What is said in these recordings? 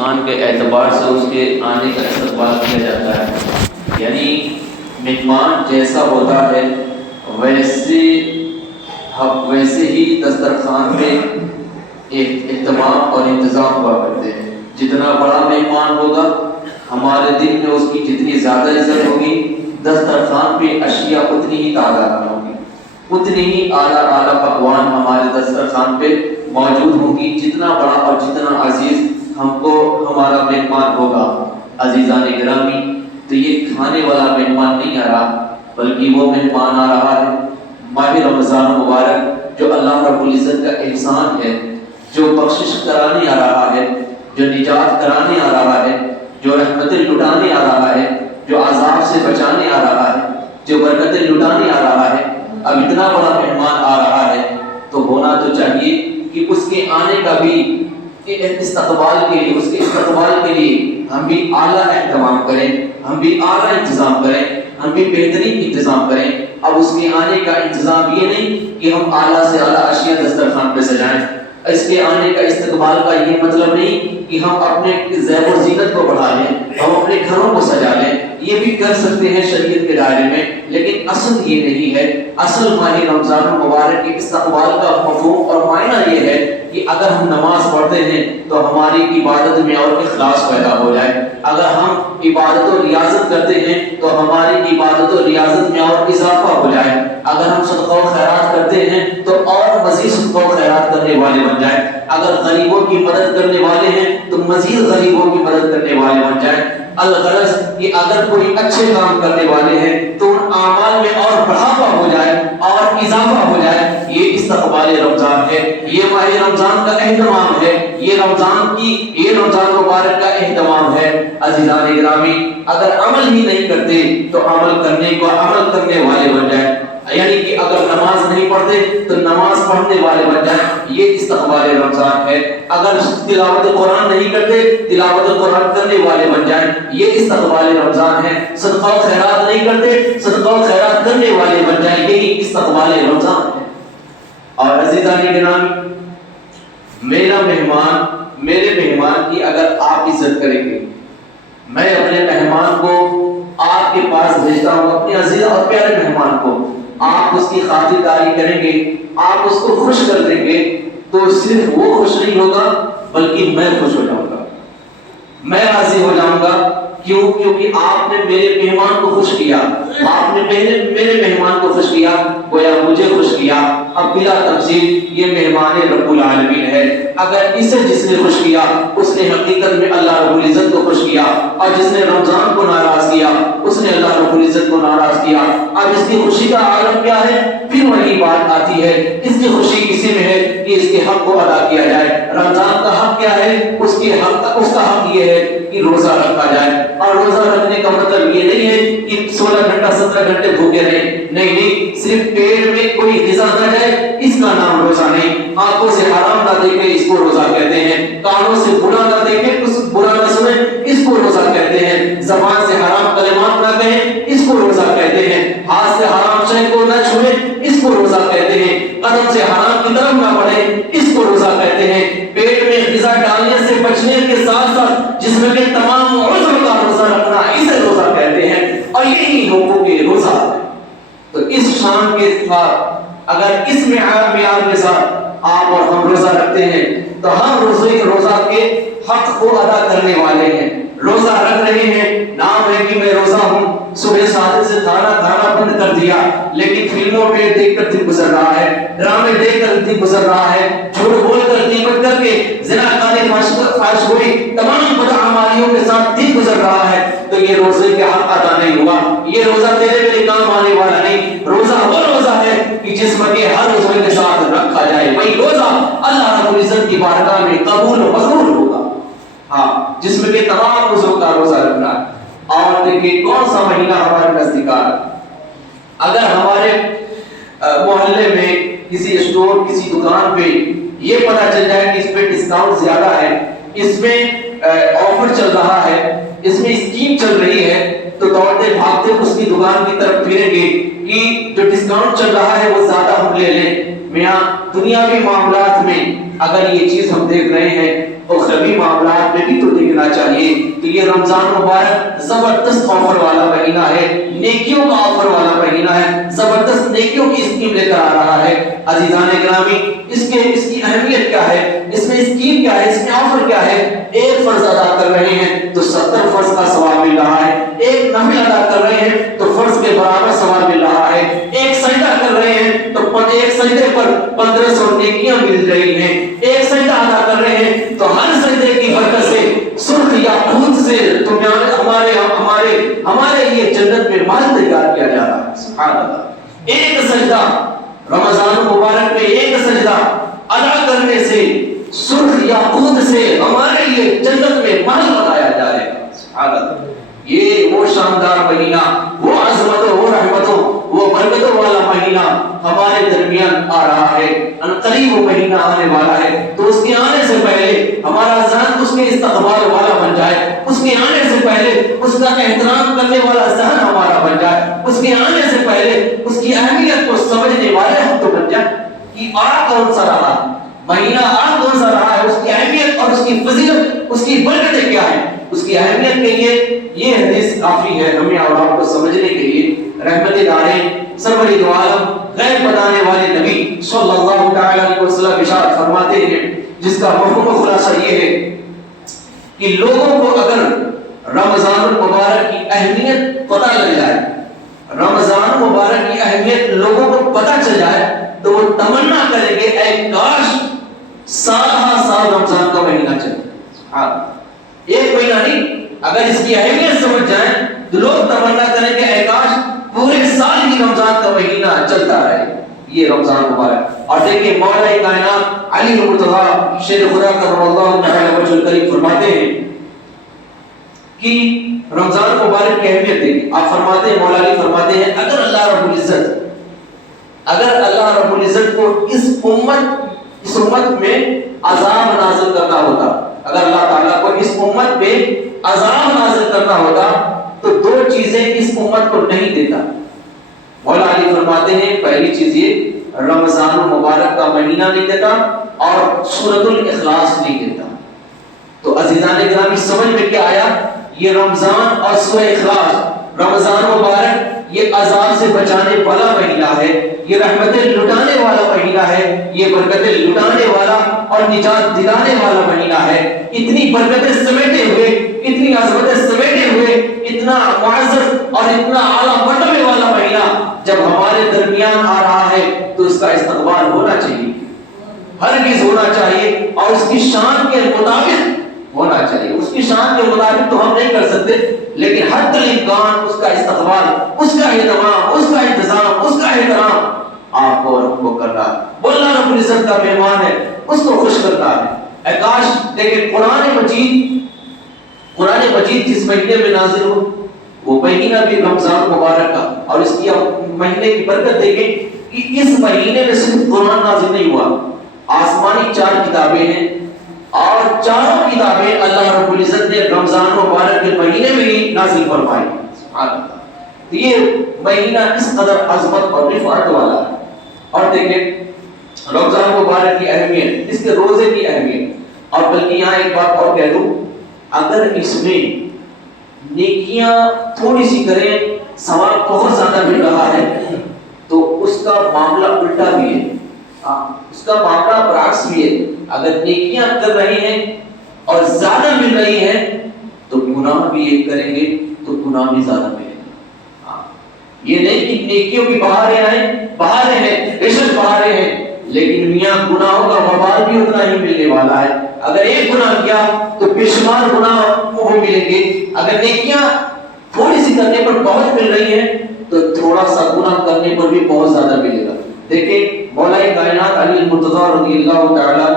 شان کے اعتبار سے اس کے آنے کا استقبال کیا جاتا ہے، یعنی مہمان جیسا ہوتا ہے ویسے ہی دسترخوان پہ اہتمام اور انتظام ہوا کرتے ہیں۔ جتنا بڑا مہمان ہوگا ہمارے دل میں اس کی جتنی زیادہ عزت ہوگی، دسترخوان پہ اشیاء اتنی ہی تعداد میں ہوگی، اتنی ہی اعلیٰ پکوان ہمارے دسترخوان پہ موجود ہوں گی۔ جتنا بڑا اور جتنا عزیز ہم کو ہمارا مہمان ہوگا۔ عزیزان گرامی، تو یہ کھانے والا مہمان نہیں آ رہا، بلکہ وہ مہمان آ رہا ہے ماہ رمضان مبارک، جو اللہ رب العزت کا احسان ہے، جو بخشش کرانے آ رہا ہے، جو نجات کرانے آ رہا ہے، جو رحمتیں لٹانے آ رہا ہے، جو عذاب سے بچانے آ رہا ہے، جو برکتیں لٹانے آ رہا ہے۔ اب اتنا بڑا مہمان آ رہا ہے تو ہونا تو چاہیے کہ اس کے آنے کا بھی استقبال کے لیے ہم بھی اعلیٰ اہتمام کریں، ہم بھی اعلیٰ انتظام کریں، ہم بھی بہترین انتظام کریں۔ اب اس کے آنے کا انتظام یہ نہیں کہ ہم اعلیٰ سے اعلیٰ اشیاء دسترخوان پہ سجائیں، اس کے آنے کا استقبال کا یہ مطلب نہیں کہ ہم اپنے زیب و زینت کو بڑھا لیں، ہم اپنے گھروں کو سجا لیں، یہ بھی کر سکتے ہیں شریعت کے دائرے میں، لیکن اصل یہ نہیں ہے۔ اصل ماہ رمضان المبارک کے استقبال کا مفہوم اور معنی یہ ہے کہ اگر ہم نماز پڑھتے ہیں تو ہماری عبادت میں اور اخلاص پیدا ہو جائے، اگر ہم عبادت و ریاضت کرتے ہیں تو ہماری عبادت و ریاضت میں اور اضافہ ہو جائے، اگر ہم صدقہ و خیرات کرتے ہیں تو اور مزید صدقہ و خیرات کرنے والے بن جائیں، اگر غریبوں کی مدد کرنے والے ہیں تو مزید غریبوں کی مدد کرنے والے بن جائیں۔ الغرض کہ اگر کوئی اچھے کام کرنے والے ہیں تو ان اعمال میں اور بڑھاپا ہو جائے اور اضافہ ہو جائے، یہ استقبال رمضان ہے، یہ ماہ رمضان کا اہتمام ہے، یہ رمضان مبارک کا اہتمام ہے۔ عزیزان گرامی، اگر عمل ہی نہیں کرتے تو عمل کرنے والے بن جائیں، یعنی کہ اگر نماز نہیں پڑھتے تو نماز پڑھنے والے بن جائیں، یہ استقبال رمضان ہے۔ اگر تلاوت قرآن نہیں کرتے، تلاوت قرآن کرنے والے بن جائیں، یہ استقبال رمضان ہے۔ صدقہ و خیرات نہیں کرتے، صدقہ و خیرات کرنے والے بن جائیں، یہی استقبال رمضان ہے۔ اور عزیزان گرامی، میرے مہمان کی اگر آپ عزت کریں گے، میں اپنے مہمان کو آپ کے پاس بھیجتا ہوں، اپنے عزیز اور پیارے مہمان کو آپ اس کی خاطرداری کریں گے، آپ اس کو خوش کر دیں گے، تو صرف وہ خوش نہیں ہوگا بلکہ میں خوش ہو جاؤں گا، میں راضی ہو جاؤں گا۔ کیوں؟ کیونکہ آپ نے میرے مہمان کو خوش کیا، آپ نے میرے مہمان کو خوش کیا، گویا مجھے خوش کیا۔ اب بلا تفصیل یہ مہمان رب العالمین ہے، اگر اسے جس نے خوش کیا اس نے حقیقت میں اللہ رب العزت کو خوش کیا، اور جس نے رمضان کو ناراض کیا اس نے اللہ رب العزت کو ناراض کیا۔ اب اس کی خوشی کا عالم کیا ہے؟ پھر وہی بات آتی ہے، اس کی خوشی کسی میں ہے کہ اس کے حق کو ادا کیا جائے۔ رمضان کا حق کیا ہے؟ اس کا حق یہ ہے کہ روزہ رکھا جائے، اور روزہ رکھنے کا مطلب یہ نہیں ہے کہ 16 گھنٹہ 17 گھنٹے بھوکے رہیں، نہیں، صرف پیٹ میں کوئی غذا نہ جائے اس کا نام روزہ نہیں۔ آنکھوں سے حرام نہ دیکھے اس کو روزہ کہتے ہیں، کانوں سے برا نہ دیکھے، برا نہ سنے، اس کو روزہ کہتے ہیں، زبان سے حرام کلمات نہ کہیں، اس کو روزہ کہتے ہیں، ہاتھ سے حرام شے کو نہ چھوئے، اس کو روزہ کہتے ہیں، قدم سے حرام کی طرف نہ بڑھے، اس کو روزہ کہتے ہیں، پیٹ میں غذا ڈالنے سے بچنے کے ساتھ ساتھ جسم کے تمام عضو کا روزہ رکھنا، اسے روزہ کہتے ہیں، اور یہی لوگوں کے روزہ ہے۔ تو اس شان کے ساتھ اگر اس معیار کے ساتھ آپ اور ہم روزہ رکھتے ہیں تو ہم روزہ کے حق کو ادا کرنے والے ہیں، روزہ رکھ رہے ہیں، نام ہے کہ میں روزہ ہوں، صبح صادق سے کھانا بند کر دیا، لیکن فلموں میں دیکھ کر دن گزر رہا ہے، ڈرامے دیکھ کر دن گزر رہا ہے، جھوٹ بول کر غیبت کر کے زنا کاری فحش گوئی تمام بدعمالیوں کے ساتھ دن گزر رہا ہے، تو یہ روزے کا حق ادا نہیں ہوا، یہ روزہ تیرے میرے کام آنے والا نہیں۔ روزہ وہ روزہ ہے کہ جسم کے ہر عضو کے ساتھ رکھا جائے، وہی روزہ اللہ رب العزت کی بارگاہ میں قبول و مقبول ہوگا۔ ہاں، جسم کے تمام عضو کا روزہ رکھنا ہے۔ اور دیکھیں کون سا مہینہ ہمارے نزدیکار، اگر ہمارے محلے میں کسی اسٹور کسی دکان پہ یہ پتہ چل جائے کہ اس پہ ڈسکاؤنٹ زیادہ ہے، اس میں آفر چل رہا ہے، اس میں اسکیم چل رہی ہے، تو دوڑتے بھاگتے اس کی دکان کی طرف پھریں گے کہ جو ڈسکاؤنٹ چل رہا ہے وہ زیادہ ہم لے لیں۔ میاں دنیاوی معاملات میں اگر یہ چیز ہم دیکھ رہے ہیں، اخروی معاملات میں بھی تو دیکھنا یہ رمضان مبارک زبردست آفر والا مہینہ ہے، نیکیوں کا آفر والا مہینہ ہے، زبردست نیکیوں کی اسکیم لے کر آ رہا ہے۔ عزیزان گرامی، اس کی اہمیت کیا ہے، اس میں اسکیم کیا ہے، اس میں آفر کیا ہے؟ ایک فرض ادا کر رہے ہیں تو 70 فرض کا ثواب مل رہا ہے، ایک نفل ادا کر رہے ہیں تو فرض کے برابر ثواب مل رہا ہے، ایک سجدہ کر رہے ہیں تو ایک سجدے پر 1500 نیکیاں مل رہی ہیں، ایک سجدہ ادا کر رہے ہیں تو ہر سجدے کی برکت سے سرخ یاقوت سے ہمارے لیے جنت میں مال تیار کیا جا رہا ہے۔ سبحان اللہ، ایک سجدہ رمضان مبارک میں ایک سجدہ ادا کرنے سے سرخ یاقوت سے ہمارے لیے جنت میں محل بنایا جائے گا۔ سبحان اللہ، یہ وہ شاندار مہینہ، وہ عظمتوں، وہ رحمتوں، وہ برکتوں والا مہینہ ہمارے درمیان آ رہا ہے۔ ان قریب وہ مہینہ آنے والا ہے، تو اس کے آنے سے پہلے ہمارا ذہن اس کے استقبال والا بن جائے، اس کے آنے سے پہلے اس کا احترام کرنے والا ذہن ہمارا بن جائے، اس کے آنے سے پہلے اس کی اہمیت کو سمجھنے والے ہم تو بن جائیں کہ آ کون سا رہا مہینہ، آ کون سا رہا ہے، اس کی اہمیت اور اس کی فضیلت، اس کی برکتیں کیا ہیں۔ اس کی اہمیت کے لیے یہ حدیث کافی ہے ہمیں اور آپ کو سمجھنے کے لیے۔ رحمت دارین سرور دو عالم غیب بتانے والے نبی صلی اللہ تعالی علیہ وسلم ارشاد فرماتے ہیں، جس کا مفہوم و خلاصہ یہ ہے کہ لوگوں کو اگر رمضان المبارک کی اہمیت پتہ لگ جائے، رمضان مبارک کی اہمیت لوگوں کو پتہ چل جائے تو وہ تمنا کریں گے اے کاش سال رمضان کا مہینہ چلے۔ ایک مہینہ نہیں، اگر اس کی اہمیت سمجھ جائیں تو لوگ تمنا کریں گے اے کاش پورے سال ہی رمضان کا مہینہ چلتا رہے، یہ رمضان مبارک۔ اور دیکھیں مولا کائنات علی المرتضی شیر خدا کرم اللہ تعالی وجہ الکریم فرماتے ہیں کہ رمضان مبارک کی اہمیت دیکھیں، آپ فرماتے ہیں، مولا علی فرماتے ہیں، اگر اللہ رب العزت کو اس امت میں عذاب نازل کرنا ہوتا، اگر اللہ تعالیٰ کو اس امت میں عذاب نازل کرنا ہوتا تو دو چیزیں اس امت کو نہیں دیتا۔ مولا علی فرماتے ہیں پہلی چیز یہ رمضان مبارک کا مہینہ نہیں دیتا اور سورۃ الاخلاص نہیں دیتا۔ تو عزیزان گرامی سمجھ میں کیا آیا؟ یہ رمضان اور سورہ اخلاص، رمضان مبارک یہ عذاب سے بچانے والا مہینہ ہے، یہ رحمتیں لٹانے والا مہینہ ہے، یہ برکتیں لٹانے والا اور نجات دلانے والا مہینہ ہے۔ اتنی برکتیں سمیٹے ہوئے، اتنی عظمتیں سمیٹے ہوئے، اتنا معزز اور اتنا اعلیٰ مرتبے والا مہینہ جب ہمارے درمیان آ رہا ہے تو اس کا استقبال ہونا چاہیے، ہرگز ہونا چاہیے اور اس کی شان کے مطابق ہونا چاہیے۔ اس کی شان کے مطابق تو ہم نہیں کر سکتے، لیکن حد الامکان اس کا استقبال، اس کا اہتمام، اس کا انتظام، اس کا احترام آپ کو اور ہم کو کرنا ہے۔ وہ اللہ رب العزت کا مہمان ہے، اس کو خوش کرنا ہے۔ اے کاش دیکھیں قرآن مجید جس مہینے میں نازل ہو وہ مہینہ بھی رمضان مبارک کا، اور اس کی مہینے کی برکت دیکھیں کہ اس مہینے میں صرف قرآن نازل نہیں ہوا، آسمانی 4 کتابیں ہیں اور چاروں کتابیں اللہ رب العزت نے رمضان مبارک کے مہینے میں ہی نازل فرمائی۔ سبحان اللہ، یہ مہینہ اس قدر عظمت اور رفعت والا ہے۔ اور دیکھیں رمضان مبارک کی اہمیت، اس کے روزے کی اہمیت، اور بلکہ یہاں ایک بات اور کہہ دوں، اگر اس میں نیکیاں تھوڑی سی کریں ثواب بہت زیادہ مل رہا ہے تو اس کا معاملہ الٹا بھی ہے، اس کا معاملہ برعکس بھی ہے۔ اگر نیکیاں کر رہے ہیں اور زیادہ مل رہی ہیں تو گناہ بھی ایک کریں گے تو گناہ بھی زیادہ ملے گا۔ یہ نہیں کہ نیکیوں کی بہاریں ہیں، رشک بہاریں ہیں، لیکن میاں گناہوں کا وبال بھی اتنا ہی ملنے والا ہے۔ اگر ایک گناہ کیا تو بے شمار گناہ وہ ملیں گے، اگر نیکیاں تھوڑی سی کرنے پر بہت مل رہی ہیں تو تھوڑا سا گناہ کرنے پر بھی بہت زیادہ ملے گا۔ دیکھیں مولا کائنات علی المرتضی رضی اللہ تعالی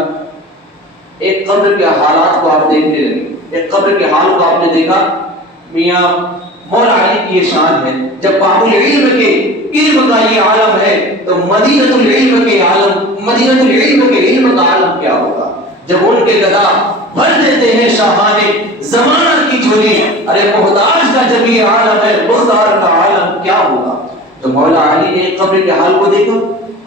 ایک قبر کے حالات کو آپ دیکھنے لگے، ایک قبر کے حال کو آپ نے دیکھا، میاں مولا علی کی یہ شان ہے، جب باب العلم کے علم کا یہ عالم ہے تو مدینہ العلم کے عالم، مدینہ العلم کے علم کا عالم کیا ہوگا؟ جب ان کے گدا بھر دیتے ہیں شاہانے زمانہ کی جھولی، ارے محتاج کا جب یہ عالم ہے مختار کا عالم کیا ہوگا؟ تو مولا علی نے قبر کے حال کو دیکھا،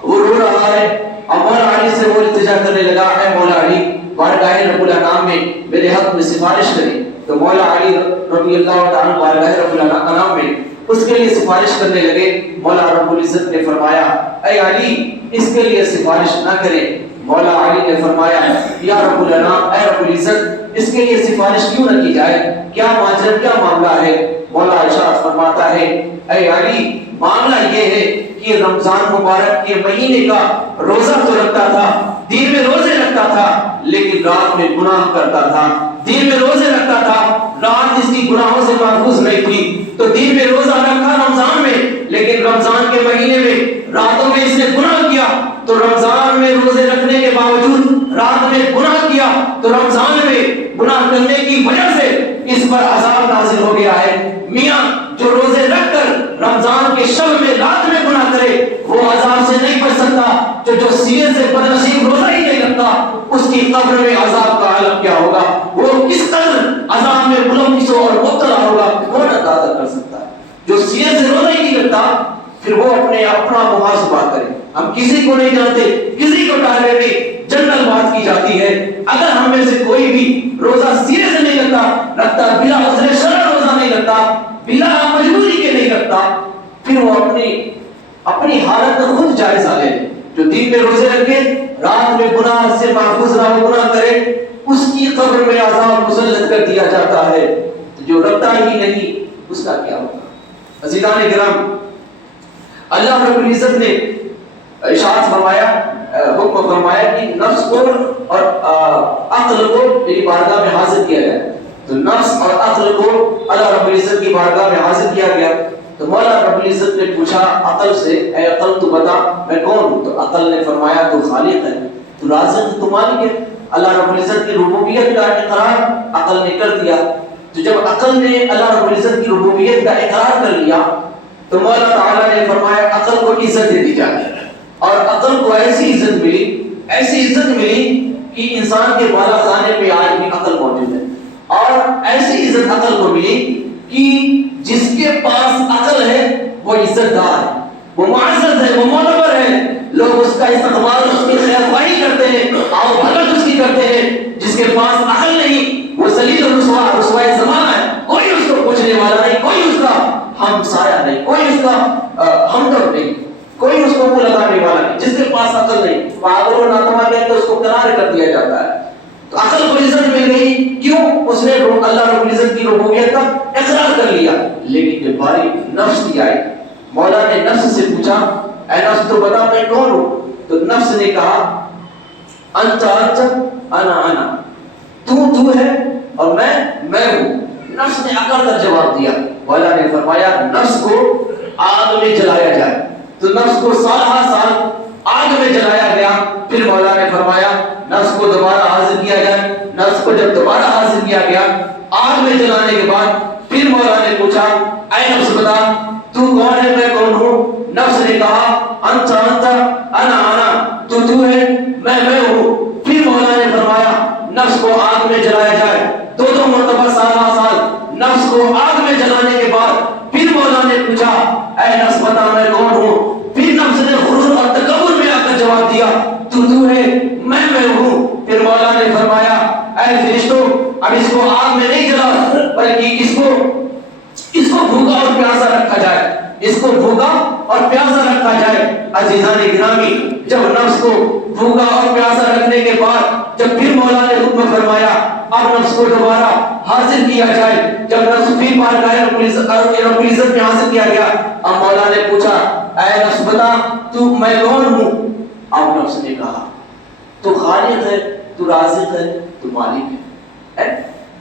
وہ رو رہا ہے اور مولا علی سے وہ التجا کرنے لگا، اے مولا علی بارگاہ رب الانام میں میرے حق میں سفارش کرے، تو مولا علی رضی اللہ تعالیٰ بارگاہ رب الانام میں اس کے لیے سفارش کرنے لگے۔ مولا رب العزت نے فرمایا اے علی اس کے لیے سفارش نہ کریں۔ مولا علی نے فرمایا یا رب الانام، اے رب العزت اس کے لیے سفارش کیوں نہ کی جائے، کیا ماجرا کیا معاملہ ہے؟ مولا ارشاد فرماتا ہے اے علی معاملہ یہ ہے کہ رمضان مبارک کے مہینے کا روزہ تو رکھتا تھا، دن میں روزے رکھتا تھا لیکن رات میں گناہ کرتا تھا، دن میں روزے رکھتا تھا رات اس کی گناہوں سے محفوظ نہیں تھی، تو دن میں روزہ رکھا رمضان میں لیکن رمضان کے مہینے میں راتوں میں اس نے گناہ کیا، تو رمضان میں روزے رکھنے کے باوجود رات میں گناہ کیا، تو رمضان میں گناہ کرنے کی وجہ سے اس پر عذاب نازل ہو گیا ہے۔ میاں جو روزے رکھ کر رمضان کے شب میں رات میں گناہ کرے وہ عذاب سے نہیں بچ سکتا، جو سینے سے بدنصیب روزہ ہی نہیں رکھتا اس کی قبر میں عذاب کا عالم کیا ہوگا، وہ کس قدر عذاب میں ملوث اور مبتلا ہوگا کون اندازہ کر سکتا ہے۔ جو سینے سے روزہ ہی نہیں رکھتا پھر وہ اپنا محاسبہ کرے۔ ہم کسی کو نہیں جانتے، کسی کو ٹارگیٹ نہیں، جنرل بات کی جاتی ہے اگر ہم میں سے کوئی بھی روزہ سینے سے نہیں رکھتا بلا عذر شرع روزہ نہیں رکھتا، بلا مجبوری کے نہیں رکھتا، پھر وہ اپنی حالت کا خود جائزہ لے۔ جو دن میں روزے رکھے رات میں گناہ سے محفوظ نہ ہو گناہ کرے اس کی قبر میں عذاب مسلط کر دیا جاتا ہے، جو رکھتا ہی نہیں اس کا کیا ہوگا۔ عزیزان کرام اللہ رب العزت نے ارشاد فرمایا، حکم فرمایا کہ نفس کو اور عقل کو میری بارگاہ میں حاضر کیا جائے، تو نفس اور عقل کو اللہ رب العزت کی بارگاہ میں حاضر کیا گیا۔ تو مولا رب العزت نے پوچھا عقل سے اے عقل تو بتا میں کون ہوں؟ تو عقل نے فرمایا تو خالق ہے، تو رازق تو مالک ہے۔ اللہ رب العزت کی ربوبیت کا اقرار عقل نے کر دیا، تو جب عقل نے اللہ رب العزت کی ربوبیت کا اقرار کر لیا تو مولا تعالیٰ نے فرمایا عقل کو عزت دے دی جائے، اور عقل کو ایسی عزت ملی کہ انسان کے بالا خانے پہ آج بھی عقل موجود ہے، اور ایسی عزت عقل کو ملی کہ جس کے پاس عقل ہے وہ عزت دار ہے، وہ معزز ہے، وہ معتبر ہے، لوگ اس کا استقبال اس کی خیر خواہی کرتے ہیں اور بھگت اس کی کرتے ہیں۔ جس کے پاس عقل نہیں وہ ذلیل و رسوائے زمانہ ہے، کوئی اس کو پوچھنے والا نہیں، کوئی اس کا ہم سایہ نہیں، کوئی اس کا ہمدرد نہیں، کوئی اس کو منہ لگانے والا نہیں۔ جس کے پاس عقل نہیں پاگل و ناتما کہتے اس کو کنارے کر دیا جاتا ہے۔ تو عقل کو عزت مل گئی کیوں؟ اس نے اللہ رب العزت کی ربوبیت کا اقرار کر لیا۔ لیکن جب باری نفس کی آئی مولا نے نفس سے پوچھا اے نفس تو بتا میں کون ہوں؟ تو نفس نے کہا انت انا تو ہے اور میں ہوں۔ نفس نے اکڑ کر جواب دیا۔ مولا نے فرمایا نفس کو آگ میں جلایا جائے، تو نفس کو سالہ سال آگ میں جلایا گیا۔ پھر مولا نے فرمایا نفس کو دوبارہ حاضر کیا جائے۔ نفس کو جب دوبارہ حاضر کیا گیا آگ میں جلانے کے بعد پھر مولا نے پوچھا اے نفس بتا تو کون ہے میں کون ہوں؟ نفس نے کہا انت انا تو ہے میں ہوں۔ پھر مولا نے فرمایا نفس کو آگ میں جلایا جائے۔ دو مرتبہ سالہ سال نفس کو آگ میں جلانے کے بعد پھر مولا نے پوچھا اے نفس بتا میں کون ہوں؟ پھر نفس نے غرور اور تکبر میں آ کر جواب دیا تو ہے میں ہوں۔ پھر مولا نے فرمایا اے فرشتوں اب اس کو آگ میں نہیں جلا بلکہ اس کو بھوکا اور پیاسا رکھا جائے، اس کو بھوکا اور پیاسا رکھا جائے۔ عزیزان گرامی جب نفس کو بھوکا اور پیاسا رکھنے کے بعد جب پھر مولا نے حکم فرمایا اب نفس کو دوبارہ حاضر کیا جائے، جب نفس پھر بارگاہ رب العزت میں حاضر کیا گیا اب مولا نے پوچھا اے نفس بتا تو میں کون ہوں؟ اب نفس نے کہا تو خالق ہے، تو رازق ہے، تو مالک ہے۔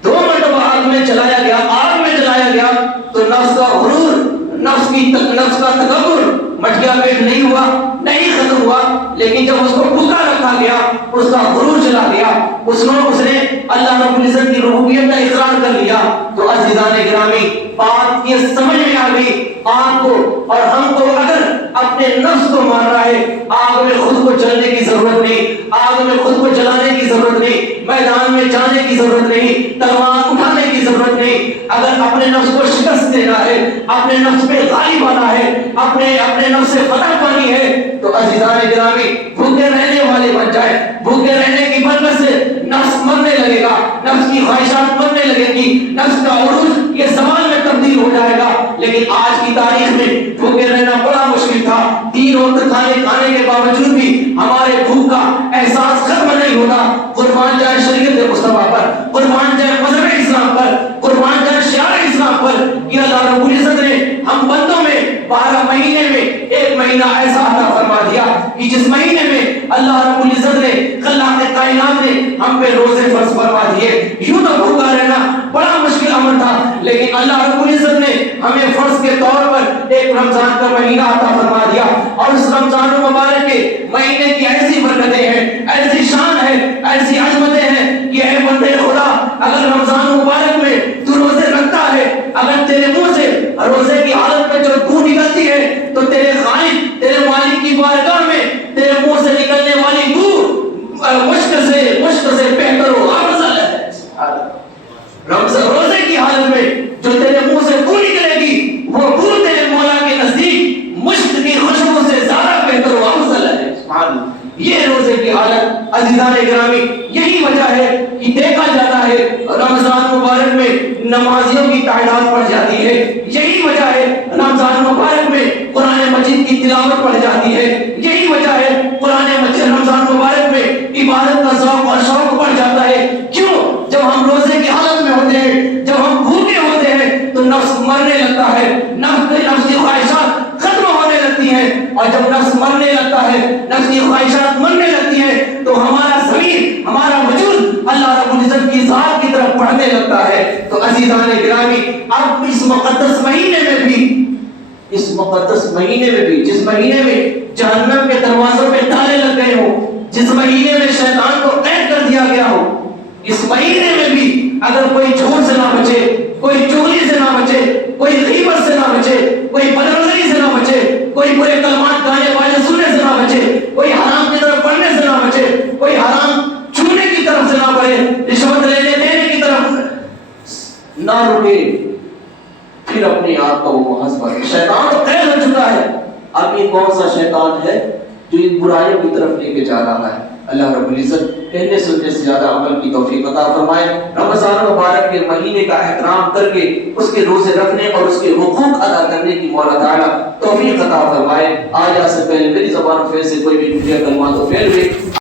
دو مرتبہ آگ میں جلایا گیا تو نفس کا غرور، نفس کا تکبر مٹیا پیٹ نہیں ہوا، نہیں ختم ہوا، لیکن جب اس کو بھوکا رکھا گیا اس کا غرور چلا گیا، اس نے اللہ رب العزت کی ربوبیت کا اقرار کر لیا۔ تو عزیزان گرامی بات یہ سمجھ میں آ گئی آپ کو اور ہم کو اگر اپنے نفس کو مارنا ہے آگ میں خود کو جلنے کی ضرورت نہیں، آگ میں خود کو جلانے کی ضرورت نہیں، میدان میں جانے کی ضرورت نہیں، تلوار اٹھانے کی ضرورت نہیں۔ اگر اپنے نفس کو شکست دینا ہے، اپنے نفس پہ غالب آنا ہے، اپنے نفس سے فتح پانی ہے، تو عزیزان گرامی بھوکے رہنے والے بن جائے۔ بھوکے رہنے کی برکت سے نفس مرنے لگے گا، نفس کی خواہشات مرنے لگے گی، نفس کا عروج یہ زوال میں تبدیل ہو جائے گا۔ لیکن آج کی تاریخ میں بھوکے رہنا بڑا مشکل تھا۔ 3 وقت کھانے کے باوجود بھی ہمارے بھوک کا احساس ختم نہیں ہوتا۔ قربان جائے شریعت مصطفیٰ پر، قربان جائے مذہب اسلام پر، قربان جائے شعار اسلام پر کہ اللہ رب العزت نے ہم بندوں میں 12 مہینے میں ایک مہینہ ایسا عطا فرما دیا کہ جس مہینے میں اللہ رب العزت نے خلاق کائنات نے ہم پہ روزے فرض فرما دیے۔ یوں تو بھوکا رہنا بڑا مشکل امر تھا، لیکن اللہ رب العزت نے ہمیں فرض کے طور پر ایک رمضان کا مہینہ عطا فرما دیا، اور اس رمضان مبارک کے مہینے کی ایسی برکتیں ہیں، ایسی شان ہے، ایسی عظمتیں ہیں کہ اے بندے خدا، اگر رمضان مبارک میں تو روزے رکھتا ہے، اگر تیرے منہ سے روزے کی حالت میں جو بو نکلتی ہے، تو تیرے خالق تیرے مالک کی بارگاہ میں تیرے منہ سے نکلنے والی بو مشک سے بہتر و افضل ہے۔ روزے کی حالت میں جو تیرے منہ سے بو نکلے گی، وہ بو تیرے مولا کے نزدیک مشک کی خوشبو سے زیادہ بہتر و افضل ہے۔ یہ روزے کی حالت عزیزان گرامی، یہی وجہ ہے کہ دیکھا جاتا ہے رمضان مبارک میں نمازیوں کی تعداد بڑھ جاتی ہے، یہی وجہ ہے رمضان مبارک میں قرآن مجید کی تلاوت بڑھ جاتی ہے، یہی وجہ ہے قرآن مجید رمضان مبارک میں عبادت کا ذوق اور شوق بڑھ جاتا ہے۔ کیوں؟ جب ہم روزے کی حالت میں ہوتے ہیں، جب ہم بھوکے ہوتے ہیں، تو نفس مرنے لگتا ہے، نفس کی خواہشات ختم ہونے لگتی ہیں، اور جب نفس مرنے لگتا ہے، نفس کی خواہشات مرنے لگتی ہیں، تو ہمارا ضمیر، ہمارا وجود اللہ رب العزت کی ذات کی طرف بڑھنے لگتا ہے۔ تو عزیزان گرامی، اب اس مقدس مہینے میں بھی جس مہینے میں جہنم کے دروازوں پہ تالے لگ گئے ہوں، جس مہینے میں شیطان کو قید کر دیا گیا ہو، اس مہینے میں بھی اگر کوئی جھوٹ سے نہ بچے، کوئی چغلی سے نہ بچے، کوئی غیبت سے نہ بچے، کوئی بدنظری سے نہ بچے، کوئی برے کلمات گانے والے سننے سے نہ بچے، کوئی حرام کی طرف پڑھنے سے نہ بچے، کوئی حرام چھونے کی طرف سے نہ بڑھے، رشوت لینے دینے کی طرف نہ رکے، پھر اپنے آپ کو وہ محض پر شیطان تو قید ہو چکا ہے۔ اب یہ کون سا شیطان ہے جو ان برائیوں کی طرف لے کے جا رہا ہے؟ اللہ رب العزت کہنے سننے سے زیادہ عمل کی توفیق عطا فرمائے۔ رمضان مبارک کے مہینے کا احترام کر کے اس کے روزے رکھنے اور اس کے حقوق ادا کرنے کی مولا تعالیٰ توفیق عطا فرمائے۔ آج سے پہلے میری زبان سے کوئی بھی کلمات تو پھیل ہوئے